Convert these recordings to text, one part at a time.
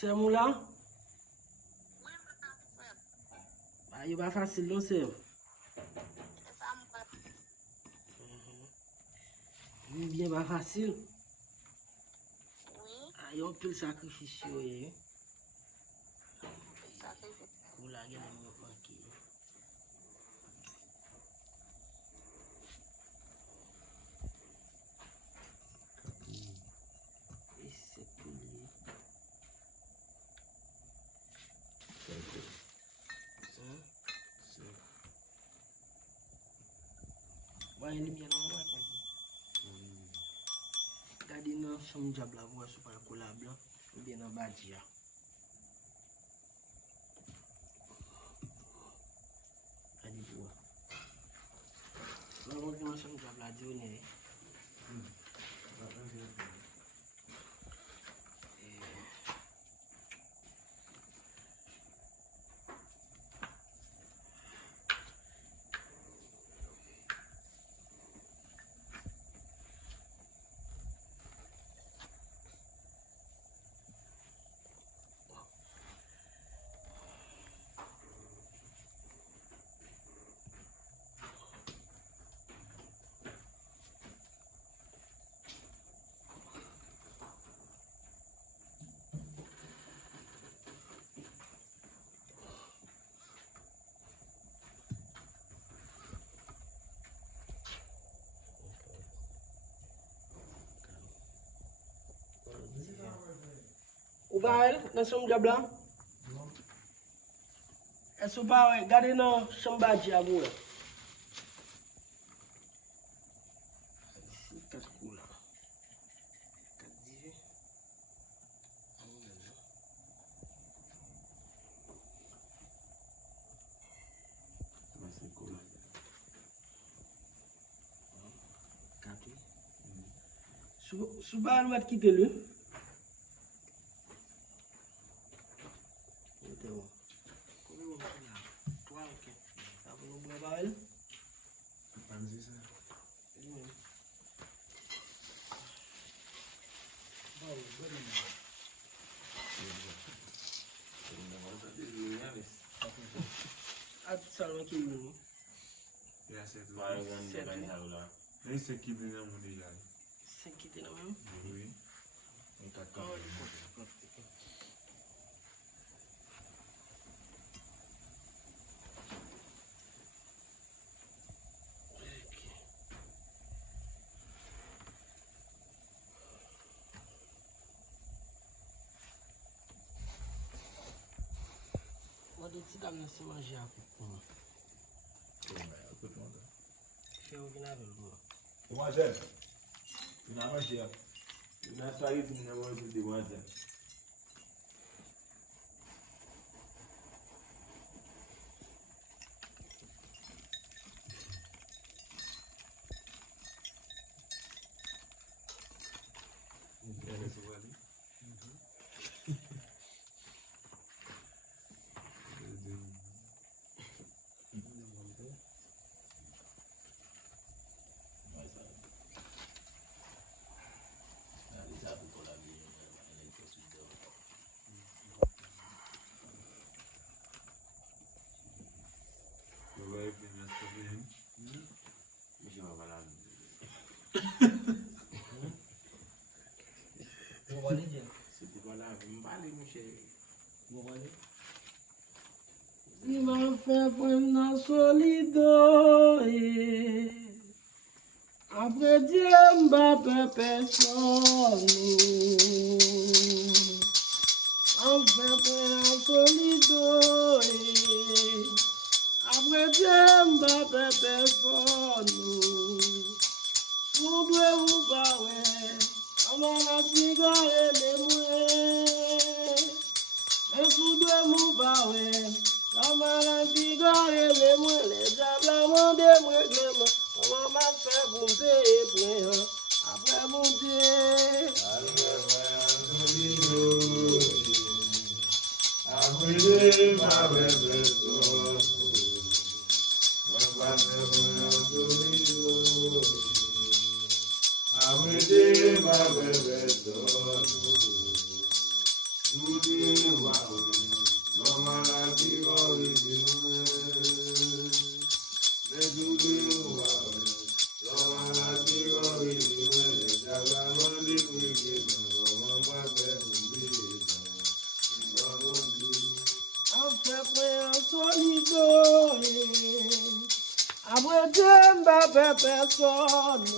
C'est moula? Ah, il va facile, non, c'est? Oui, bien, pas facile. Ah, il y a un peu de sacrifice, oui. Pour la gueule, il me manque. Et c'est pour lui. Ouais, il est bien en moi. Regardez dans son job là, voir si pas collab là, ou bien dans Badia. Regardez pour. Là, on va son job là, donner. Ou pas elle, dans son job là? Non. Est-ce pas regardez dans chambre Badia vous là? Ici, 4 coups là. 4 divers. Souba nous va quitter lui. Toi, ok. Ça va nous boire elle. Seulement qui est venu. C'est qui vient mon déjà. C'est qui était là même? Oui. Moi, de petit dame, c'est manger à coup. Je vais revenir avec moi. Demoiselle, tu n'as pas cher. Tu n'as pas eu de numéro de demoiselle. Il m'a fait prendre solido. Après Dieu m'a fait personne. On fait prendre solido. Après Dieu m'a fait personne. Vous devez vous barrer. Comment la tigre les mouets. Les sous de mon barrer. Comment la tigre les mouets. Les diables des mouets. Comment m'a fait bomber et plein. Après mon Dieu. Après ma belle Après Dieu m'a fait personne.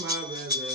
ma belle